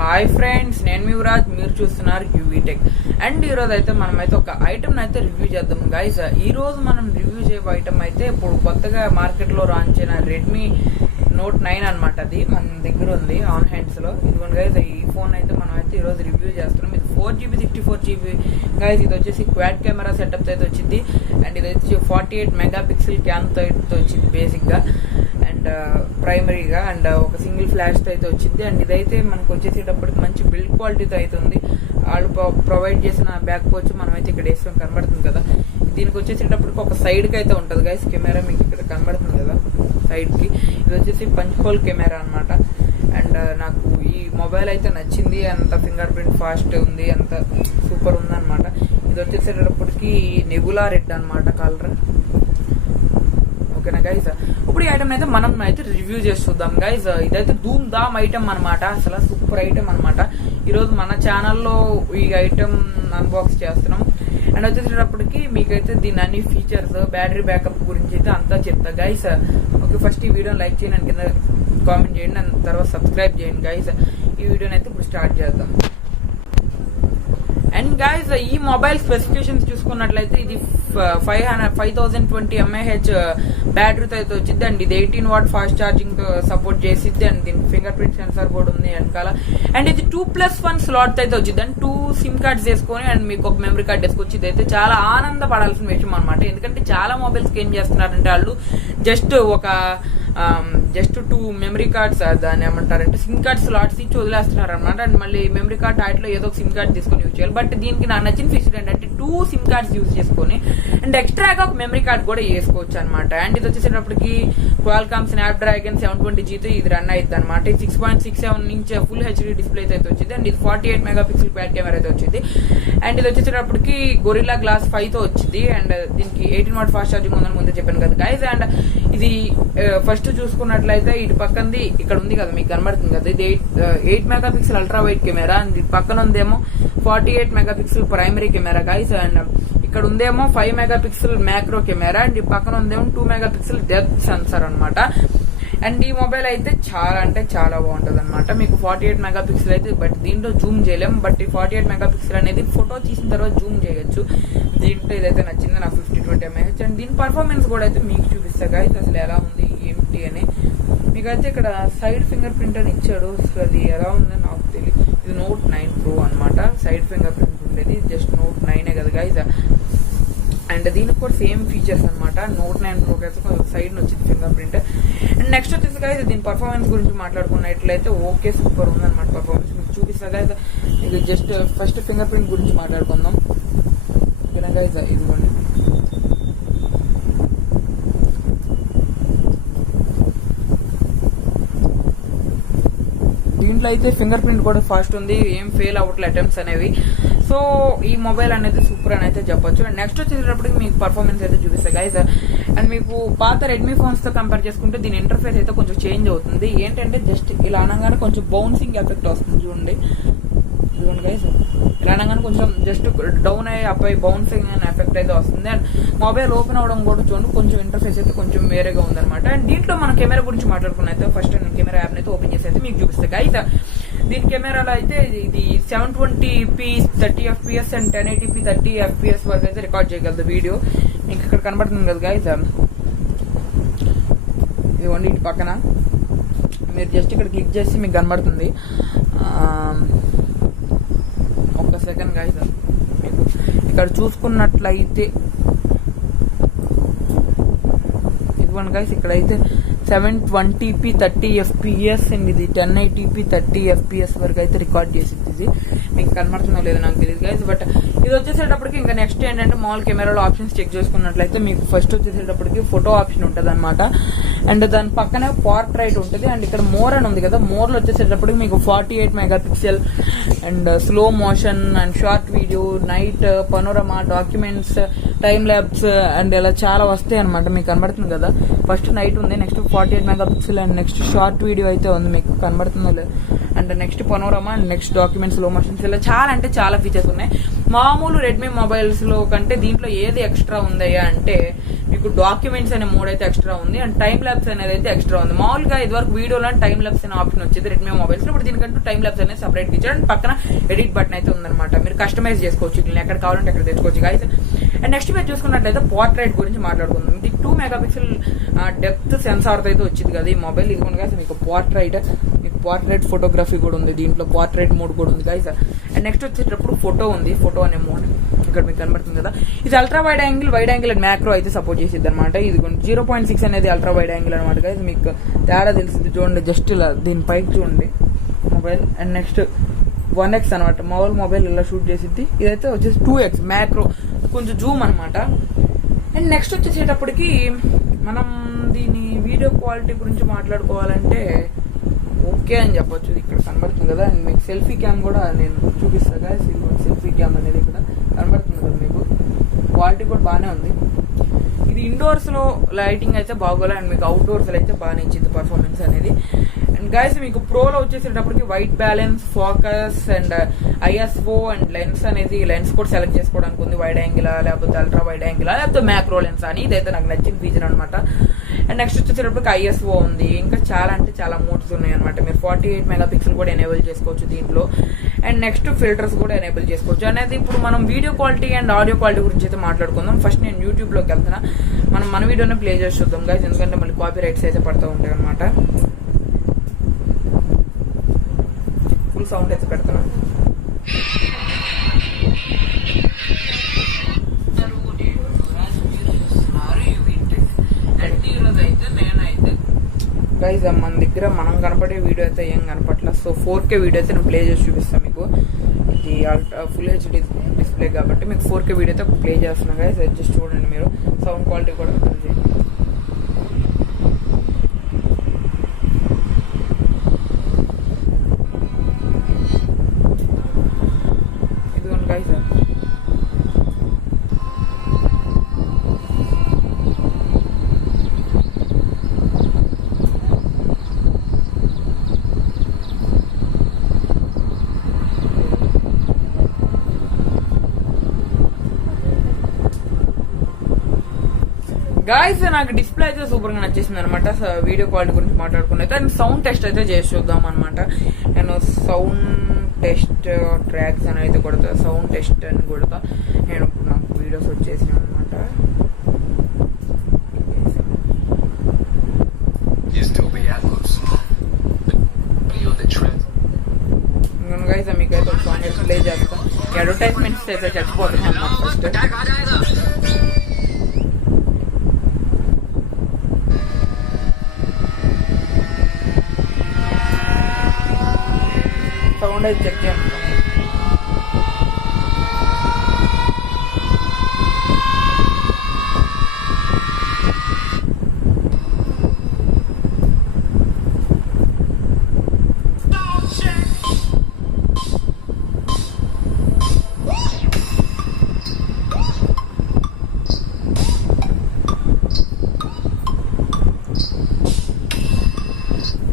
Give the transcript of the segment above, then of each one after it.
Hi friends, నేను మీ యువరాజ్. మీరు చూస్తున్నారు యూవీ టెక్. అండ్ ఈరోజు అయితే మనమైతే ఒక ఐటమ్ అయితే రివ్యూ చేద్దాం గైస్. ఈ రోజు మనం రివ్యూ చేయే ఐటమ్ అయితే ఇప్పుడు కొత్తగా మార్కెట్లో లాంచ్ అయిన రెడ్మీ నోట్ 9 అనమాట. అది మన దగ్గర ఉంది ఆన్ హ్యాండ్స్ లో. ఇదిగోండి గైస్, ఈ ఫోన్ అయితే మనం అయితే ఈ రోజు రివ్యూ చేస్తున్నాం. ఇది 4GB 64GB గైస్. ఇది వచ్చేసి క్వాడ్ కెమెరా సెటప్ అయితే వచ్చింది. అండ్ ఇది వచ్చి 48 మెగాపిక్సెల్ క్యామ్ తో వచ్చింది బేసిక్ గా, అండ్ ప్రైమరీగా. అండ్ ఒక సింగిల్ ఫ్లాష్ తో అయితే వచ్చింది. అండ్ ఇదైతే మనకు వచ్చేసేటప్పటికి మంచి బిల్డ్ క్వాలిటీతో అయితే ఉంది. వాళ్ళు ప్రొవైడ్ చేసిన బ్యాక్ పోచ్ మనం అయితే ఇక్కడ వేసుకొని కనబడుతుంది కదా. దీనికి వచ్చేసేటప్పటికి ఒక సైడ్ కి అయితే ఉంటుంది గైస్ కెమెరా. మీకు ఇక్కడ కనబడుతుంది కదా సైడ్ కి. ఇది వచ్చేసి పంచ్ హోల్ కెమెరా అనమాట. అండ్ నాకు ఈ మొబైల్ అయితే నచ్చింది. అంత ఫింగర్ ప్రింట్ ఫాస్ట్ ఉంది, అంత సూపర్ ఉంది అనమాట. ఇది వచ్చేసేటప్పటికి నెబులా రెడ్ అనమాట కలర్. ఓకేనా గైజ్, ఇప్పుడు ఈ ఐటమ్ అయితే మనం అయితే రివ్యూ చేసి చూద్దాం గైజ్. ఇదైతే ధూమ్ ధామ్ ఐటమ్ అనమాట, అసలు సూపర్ ఐటమ్ అనమాట. ఈరోజు మన ఛానల్లో ఈ ఐటమ్ అన్బాక్స్ చేస్తున్నాం. అండ్ వచ్చేసేటప్పటికి మీకైతే దీని అన్ని ఫీచర్స్, బ్యాటరీ బ్యాకప్ గురించి అయితే అంతా చెప్తా గైస్. ఓకే, ఫస్ట్ ఈ వీడియోని లైక్ చేయండి, కింద కామెంట్ చేయండి, అండ్ తర్వాత సబ్స్క్రైబ్ చేయండి గైస్. ఈ వీడియోని అయితే ఇప్పుడు స్టార్ట్ చేద్దాం. అండ్ గైస్, ఈ మొబైల్ స్పెసిఫికేషన్స్ చూసుకున్నట్లయితే ఇది 5020 mAh బ్యాటరీతో అయితే వచ్చింది. అండ్ ఇది 18W ఫాస్ట్ ఛార్జింగ్ సపోర్ట్ చేసిద్ది. అండ్ దీనికి ఫింగర్ ప్రింట్ సెన్సార్ బోర్డు ఉంది వెనకాల. అండ్ ఇది 2+1 స్లాట్ అయితే వచ్చింది. అండ్ 2 సిమ్ కార్డ్స్ వేసుకొని అండ్ మీకు ఒక మెమరీ కార్డ్ వేసుకొచ్చి ఇదైతే చాలా ఆనందపడాల్సిన విషయం అనమాట. ఎందుకంటే చాలా మొబైల్స్ ఏం చేస్తున్నారంటే వాళ్ళు జస్ట్ 2 మెమరీ కార్డ్స్, దాన్ని ఏమంటారంటే సిమ్ కార్డ్ స్లాట్స్ ఇచ్చి వదిలేస్తున్నారు అనమాట. అండ్ మళ్ళీ మెమరీ కార్డ్ వాటిలో ఏదో ఒక సిమ్ కార్డ్ తీసుకొని యూజ్ చేయాలి. బట్ దీనికి నాకు నచ్చిన ఫీచర్ ఏంటంటే 2 సిమ్ కార్డ్స్ యూజ్ చేసుకొని అండ్ ఎక్స్ట్రాగా ఒక మెమరీ కార్డ్ కూడా వేసుకోవచ్చు అనమాట. అండ్ ఇది వచ్చేసేటప్పటికి క్వాల్కామ్ స్నాప్డ్రాగన్ 720Gతో ఇది రన్ అవుతుంది అనమాట. ఇది 6.67 ఇంచ్ ఫుల్ హెచ్డీ డిస్ప్లే అయితే వచ్చింది. అండ్ ఇది 48 మెగాపిక్సెల్ క్వాడ్ కెమెరా అయితే వచ్చింది. అండ్ ఇది వచ్చేసేటప్పటికి గొరిల్లా గ్లాస్ 5 తో వచ్చింది. అండ్ దీనికి 18W ఫాస్ట్ ఛార్జింగ్ ఉందని ముందే చెప్పాను కదా గైస్. అండ్ ఇది ఫస్ట్ చూసుకున్నట్లయితే ఇటు పక్కనది ఇక్కడ ఉంది కదా, మీకు కనబడుతుంది కదా, ఇది 8 megapixel ultra wide camera. And పక్కన ఉందేమో 48 megapixel primary camera guys. And ఇక్కడ ఉందేమో 5 మెగాపిక్సెల్ మ్యాక్రో కెమెరా. అండ్ పక్కన ఉందేమో 2 మెగాపిక్సెల్ డెప్త్ సెన్సార్ అనమాట. అండ్ ఈ మొబైల్ అయితే చాలా అంటే చాలా బాగుంటది అనమాట. మీకు 48 మెగాపిక్సెల్ అయితే, బట్ దీంట్లో జూమ్ చేయలేం. బట్ ఈ 48 మెగాపిక్సెల్ అనేది ఫోటో తీసిన తర్వాత జూమ్ చేయొచ్చు. దీంట్లో ఇదైతే నచ్చింది నాకు 5020 mAh. అండ్ దీని పర్ఫార్మెన్స్ కూడా అయితే మీకు చూపిస్తా గైస్, అసలు ఎలా ఉంది ఏంటి అని. మీకైతే ఇక్కడ సైడ్ ఫింగర్ ప్రింట్ అని ఇచ్చాడు, అది ఎలా ఉందని నాకు తెలియదు. ఇది Note 9 Pro అనమాట. సైడ్ ఫింగర్ ప్రింట్ ఉండేది, జస్ట్ Note 9 కదా గైస్. అండ్ దీనికి కూడా సేమ్ ఫీచర్స్ అనమాట. Note 9 Pro అయితే సైడ్ వచ్చింది ఫింగర్ ప్రింట్. అండ్ నెక్స్ట్ వచ్చేసి గైస్ దీని పర్ఫార్మెన్స్ గురించి మాట్లాడుకున్నట్లయితే ఓకే సూపర్ ఉందన్నమాట. పర్ఫార్మెన్స్ మీకు చూపిస్తా గైస్. ఇది జస్ట్ ఫస్ట్ ఫింగర్ ప్రింట్ గురించి మాట్లాడుకుందాం. ఓకేనా గైస్, ఇదిగోండి. దీంట్లో అయితే ఫింగర్ ప్రింట్ కూడా ఫాస్ట్ ఉంది, ఏం ఫెయిల్ అవ్వట్లే అటెంప్ట్స్ అనేవి. సో ఈ మొబైల్ అనేది సూపర్ అని అయితే చెప్పొచ్చు. అండ్ నెక్స్ట్ వచ్చేటప్పటికి మీకు పర్ఫార్మెన్స్ అయితే చూపిస్తాయి గైస్. అండ్ మీకు పాత రెడ్మీ ఫోన్స్ తో కంపేర్ చేసుకుంటే దీని ఇంటర్ఫేస్ అయితే కొంచెం చేంజ్ అవుతుంది. ఏంటంటే జస్ట్ ఇలా అనగానే కొంచెం బౌన్సింగ్ ఎఫెక్ట్ వస్తుంది చూడండి గైస్. ఇలా అనగానే కొంచెం జస్ట్ డౌన్ అయ్యి అప్ అయ్యి బౌన్సింగ్ అనే ఎఫెక్ట్ అయితే వస్తుంది. అండ్ మొబైల్ ఓపెన్ అవడం కూడా చూడండి కొంచెం ఇంటర్ఫేస్ అయితే కొంచెం వేరేగా ఉందన్నమాట. అండ్ దీంట్లో మన కెమెరా గురించి మాట్లాడుకున్నైతే ఫస్ట్ నేను కెమెరా యాప్ అయితే ఓపెన్ చేసి అయితే మీకు చూపిస్తాను గైస్. దీని కెమెరాలో అయితే ఇది 720p 30fps and 1080p 30fps వరకు అయితే రికార్డ్ చేయగలదు వీడియో. మీకు ఇక్కడ కనబడుతుంది కదా గైస్, ఇదిగోండి ఇటు పక్కన మీరు జస్ట్ ఇక్కడ క్లిక్ చేసి మీకు కనబడుతుంది. ఒక్క సెకండ్ గైస్, మీకు ఇక్కడ చూసుకున్నట్లయితే ఇదిగోండి గైస్, ఇక్కడైతే 720p 30fps అండ్ ఇది 1080p 30fps వరకు అయితే రికార్డ్ చేసింది. ఇది మీకు కనబడుతుందో లేదో నాకు తెలియదు గైస్. బట్ ఇది వచ్చేసేటప్పటికి ఇంకా నెక్స్ట్ ఏంటంటే మామూలు కెమెరాలో ఆప్షన్స్ చెక్ చేసుకున్నట్లయితే మీకు ఫస్ట్ వచ్చేసేటప్పటికి ఫోటో ఆప్షన్ ఉంటుంది అనమాట. అండ్ దాని పక్కనే పోర్ట్రైట్ ఉంటుంది. అండ్ ఇక్కడ మోర్ అని ఉంది కదా, మోర్ లో వచ్చేసేటప్పటికి మీకు 48 megapixel and slow motion and short video, night, panorama, documents, time lapse and ఇలా చాలా వస్తాయి అనమాట. మీకు కనబడుతుంది కదా, ఫస్ట్ నైట్ ఉంది, next 48 megapixel and next short video అయితే ఉంది, మీకు కనబడుతుందో లేదు. And next panorama and next documents, slow motions, ఇలా చాలా అంటే చాలా ఫీచర్స్ ఉన్నాయి. మామూలు రెడ్మీ మొబైల్స్ లో కంటే దీంట్లో ఏది ఎక్స్ట్రా ఉందయ్యా అంటే మీకు మీకు డాక్యుమెంట్స్ అనే మోడ్ అయితే ఎక్స్ట్రా ఉంది, అండ్ టైం ల్యాబ్స్ అనేది అయితే ఎక్స్ట్రా ఉంది. మామూలుగా ఇదివరకు వీడియోలో టైం ల్యాబ్స్ అనే ఆప్షన్ వచ్చేది రెడ్మీ మొబైల్స్ లో, ఇప్పుడు దీనికంటూ టైం ల్యాబ్స్ అనేది సపరేట్ ఇచ్చారు, అండ్ పక్కన ఎడిట్ బటన్ అయితే ఉందన్నమాట. మీరు కస్టమైజ్ చేసుకోవచ్చు, ఇట్లా ఎక్కడ కావాలంటే అక్కడ తెచ్చుకోవచ్చు గైస్. అండ్ నెక్స్ట్ మీరు చూసుకున్నట్లయితే పోర్ట్రైట్ గురించి మాట్లాడుకుందాం. ఇది 2 మెగాపిక్సెల్ డెప్త్ సెన్సార్ అయితే వచ్చింది కదా ఈ మొబైల్. ఇది కూడా మీకు పోర్ట్రైట్ ఫోటోగ్రఫీ కూడా ఉంది, దీంట్లో పోర్ట్రైట్ మోడ్ కూడా ఉంది గైస్. అండ్ నెక్స్ట్ వచ్చేటప్పుడు ఫోటో ఉంది, ఫోటో అనే మోడ్ ఇక్కడ మీకు కనబడుతుంది కదా. ఇది ultra wide angle and macro అయితే సపోర్ట్ చేసిద్ది అనమాట. ఇది 0.6 అనేది అల్ట్రా వైడ్ యాంగిల్ అనమాట గైస్. మీకు తేడా తెలిసింది చూడండి, జస్ట్ ఇలా దీని పైకి చూడండి మొబైల్. అండ్ నెక్స్ట్ 1x అనమాట, మామూలు మొబైల్ ఇలా షూట్ చేసిద్ది. ఇదైతే వచ్చేసి 2x మ్యాక్రో, కొంచెం జూమ్ అనమాట. అండ్ నెక్స్ట్ వచ్చేసేటప్పటికి మనం దీని వీడియో క్వాలిటీ గురించి మాట్లాడుకోవాలంటే ఓకే అని చెప్పొచ్చు. ఇక్కడ కనబడుతుంది కదా, అండ్ మీకు సెల్ఫీ క్యామ్ కూడా నేను చూపిస్తాను కదా. సెల్ఫీ క్యామ్ అనేది ఇక్కడ కనబడుతుంది కదా మీకు, క్వాలిటీ కూడా బాగానే ఉంది. ఇది ఇండోర్స్ లో లైటింగ్ అయితే బాగోలే, అండ్ మీకు అవుట్డోర్స్ లో అయితే బాగానే ఇచ్చింది పర్ఫార్మెన్స్ అనేది. అండ్ గైస్ మీకు ప్రోలో వచ్చేసేటప్పటికి white balance, focus and ISO and lens అనేది, లెన్స్ కూడా సెలెక్ట్ చేసుకోవడానికి ఉంది. వైడ్ యాంగిలా లేకపోతే అల్ట్రా వైడ్ యాంగిలా లేకపోతే మ్యాక్రో లెన్స్ అని, ఇదైతే నాకు నచ్చిన ఫీచర్ అనమాట. అండ్ నెక్స్ట్ వచ్చేసేటప్పటికి ఐఎస్ఓ ఉంది. ఇంకా చాలా అంటే చాలా మోడ్స్ ఉన్నాయి అనమాట. మీరు 48 మెగాపిక్సెల్ కూడా ఎనేబుల్ చేసుకోవచ్చు దీంట్లో. అండ్ నెక్స్ట్ ఫిల్టర్స్ కూడా ఎనేబుల్ చేసుకోవచ్చు అనేది. ఇప్పుడు మనం video quality and audio quality గురించి అయితే మాట్లాడుకుందాం. ఫస్ట్ నేను యూట్యూబ్ లోకి వెళ్తున్నా, మన వీడియోనే ప్లే చేసి చూద్దాం గైస్, ఎందుకంటే మళ్ళీ కాపీ రైట్స్ అయితే పడుతూ ఉంటాయి అనమాట. ఫుల్ సౌండ్ అయితే పెడుతున్నా. గైస్ మన దగ్గర మనం కనపడే వీడియో అయితే ఏం కనపట్లేదు. సో 4K వీడియో అయితే నేను ప్లే చేసి చూపిస్తాను మీకు. ఇది ఫుల్ హెచ్డి డిస్ప్లే కాబట్టి మీకు 4K వీడియో అయితే ప్లే చేస్తున్నా గైస్, జస్ట్ చూడండి మీరు. సౌండ్ క్వాలిటీ కూడా ఇదిగోండి గైస్. గాయస్ నాకు డిస్ప్లే అయితే సూపర్ గా నచ్చేసింది అనమాట. వీడియో క్వాలిటీ గురించి మాట్లాడుకున్నైతే అండ్ సౌండ్ టెస్ట్ అయితే చేసి చూద్దాం అనమాట. నేను సౌండ్ టెస్ట్ ట్రాక్స్ అని అయితే కొడతా, సౌండ్ టెస్ట్ అని కొడతా. నేను నాకు వీడియోస్ వచ్చేసినాయి అనమాట. గైస్ మీకైతే ఒక సాంగ్ అయితే ప్లే చేస్తాం. అడ్వర్టైజ్మెంట్స్ అయితే చచ్చిపోతున్నాయి అన్నమాట. ఫస్ట్ సౌండ్ అయితే చెక్ చేయండి.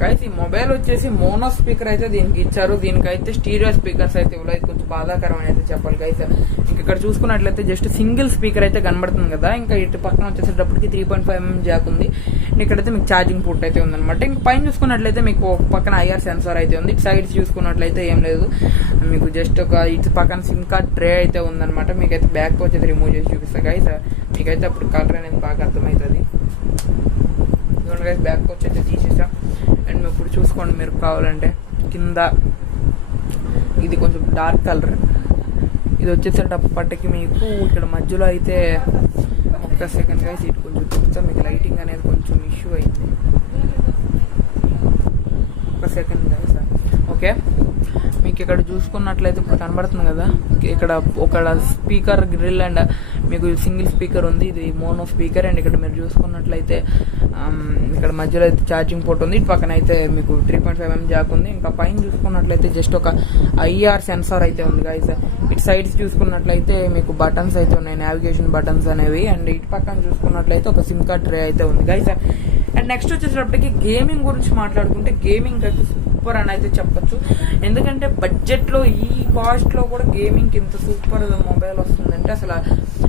గైస్ ఈ మొబైల్ వచ్చేసి మోనో స్పీకర్ అయితే దీనికి ఇచ్చారు, దీనికైతే స్టీరియో స్పీకర్స్ అయితే ఇవ్వలేదు. కొంచెం బాధాకరం అయితే చెప్పాలి గైస్. ఇంక ఇక్కడ చూసుకున్నట్లయితే జస్ట్ సింగిల్ స్పీకర్ అయితే కనబడుతుంది కదా. ఇంకా ఇటు పక్కన వచ్చేసేటప్పటికి 3.5mm జాక్ ఉంది. ఇక్కడైతే మీకు ఛార్జింగ్ పోర్ట్ అయితే ఉందన్నమాట. ఇంక పైన చూసుకున్నట్లయితే మీకు పక్కన ఐఆర్ సెన్సార్ అయితే ఉంది. సైడ్స్ చూసుకున్నట్లయితే ఏం లేదు, మీకు జస్ట్ ఒక ఇటు పక్కన సిమ్ కార్డ్ ట్రే అయితే ఉందన్నమాట. మీకైతే బ్యాక్ వచ్చేది రిమూవ్ చేసి చూపిస్తా గైస్, మీకైతే అప్పుడు కలర్ అనేది బాగా అర్థమవుతుంది. గైస్ బ్యాక్ వచ్చి తీసేసాం. అండ్ ఇప్పుడు చూసుకోండి మీరు కావాలంటే కింద ఇది కొంచెం డార్క్ కలర్, ఇది వచ్చేసేటప్పటికి మీకు ఇక్కడ మధ్యలో అయితే ఒక్క సెకండ్ గైస్ ఇటు కొంచెం మీకు లైటింగ్ అనేది కొంచెం ఇష్యూ అయింది. ఒక సెకండ్ గైస్. ఓకే మీకు ఇక్కడ చూసుకున్నట్లయితే ఇప్పుడు కనబడుతుంది కదా, ఇక్కడ ఒక స్పీకర్ గ్రిల్ అండ్ మీకు సింగిల్ స్పీకర్ ఉంది, ఇది మోనో స్పీకర్. అండ్ ఇక్కడ మీరు చూసుకున్నట్లయితే ఇక్కడ మధ్యలో అయితే ఛార్జింగ్ పోర్ట్ ఉంది. ఇటు పక్కన అయితే మీకు 3.5mm జాక్ ఉంది. ఇంకా పైన చూసుకున్నట్లయితే జస్ట్ ఒక ఐఆర్ సెన్సార్ అయితే ఉంది గైస్. ఇటు సైడ్స్ చూసుకున్నట్లయితే మీకు బటన్స్ అయితే ఉన్నాయి, నావిగేషన్ బటన్స్ అనేవి. అండ్ ఇటు పక్కన చూసుకున్నట్లయితే ఒక సిమ్ కార్డ్ ట్రే అయితే ఉంది గైస్. అండ్ నెక్స్ట్ వచ్చేటప్పటికి గేమింగ్ గురించి మాట్లాడుకుంటే గేమింగ్ అయితే సూపర్ అని అయితే చెప్పొచ్చు. ఎందుకంటే బడ్జెట్ లో ఈ కాస్ట్ లో కూడా గేమింగ్ ఇంత సూపర్ మొబైల్ వస్తుందంటే అసలు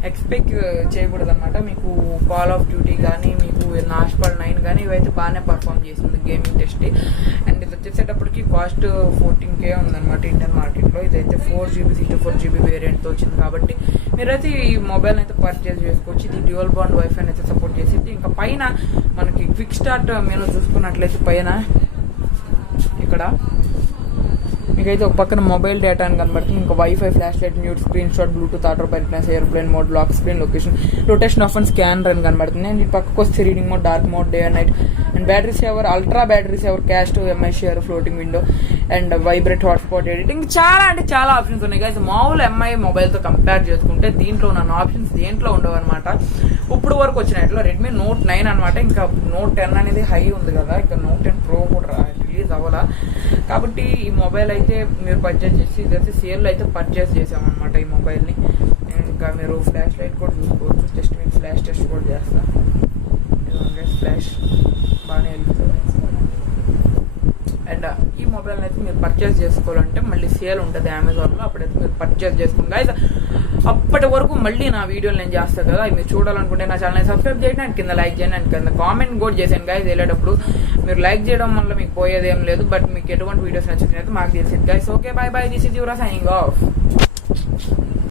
ఎక్స్పెక్ట్ చేయకూడదు అనమాట. మీకు కాల్ ఆఫ్ డ్యూటీ కానీ మీకు నాష్పాల్ 9 కానీ ఇవైతే బాగానే పర్ఫామ్ చేసింది గేమింగ్ టెస్ట్. అండ్ ఇది వచ్చేసేటప్పటికి కాస్ట్ 14K ఉందన్నమాట ఇండియన్ మార్కెట్లో. ఇదైతే 4GB 64GB వేరియంట్తో వచ్చింది కాబట్టి మీరైతే ఈ మొబైల్ అయితే పర్చేజ్ చేసుకోవచ్చు. ఇది డ్యూయల్ బాండ్ వైఫై అయితే సపోర్ట్ చేసింది. ఇంకా పైన మనకి క్విక్ స్టార్ట్ మెనూ చూసుకున్నట్లయితే పైన ఇక్కడ మీకైతే ఒక పక్కన మొబైల్ డేటా అని కనబడుతుంది. ఇంకా wifi, flashlight, mute, screenshot, Bluetooth, auto brightness, airplane mode, lock screen, location, rotation off and scanner అని కనబడుతుంది. అండ్ ఈ పక్కకు వస్తే reading mode, dark mode, day and night, and battery saver, ultra battery saver, cast, MI share, floating window, and vibrate hotspot editing, చాలా అంటే చాలా options ఉన్నాయి guys. మామూలు ఎంఐ మొబైల్తో కంపేర్ చేసుకుంటే దీంట్లో ఉన్న ఆప్షన్స్ దేంట్లో ఉండవు అనమాట. ఇప్పుడు వరకు వచ్చినట్లు రెడ్మీ నోట్ 9 అనమాట. ఇంకా నోట్ 10 అనేది హై ఉంది కదా, ఇంకా నోట్ 10 ప్రో కూడా రిలీజ్ అవ్వాలా. కాబట్టి ఈ మొబైల్ అయితే మీరు పర్చేజ్ చేసి ఇదైతే సేల్లో అయితే పర్చేస్ చేసామన్నమాట ఈ మొబైల్ని. ఇంకా మీరు ఫ్లాష్ లైట్ కూడా చూసుకోవచ్చు. జస్ట్ మీకు ఫ్లాష్ టెస్ట్ కూడా చేస్తాను. ఫ్లాష్ బాగానే వెళ్తుంది. అండ్ ఈ మొబైల్ని అయితే మీరు పర్చేస్ చేసుకోవాలంటే మళ్ళీ సేల్ ఉంటుంది అమెజాన్లో, అప్పుడైతే మీరు పర్చేస్ చేసుకోండి గైస్. అప్పటి వరకు మళ్ళీ నా వీడియోలు నేను చేస్తాను కదా, మీరు చూడాలనుకుంటే నా ఛానల్ని సబ్స్క్రైబ్ చేయండి, అండ్ కింద లైక్ చేయండి, అండ్ కింద కామెంట్ కూడా చేసాను గైస్. వెళ్ళేటప్పుడు మీరు లైక్ చేయడం వల్ల మీకు పోయేది ఏం లేదు, బట్ మీకు ఎటువంటి వీడియోస్ నచ్చుతున్నాయి మాకు తెలిసింది guys. Okay, bye bye, this is your signing of.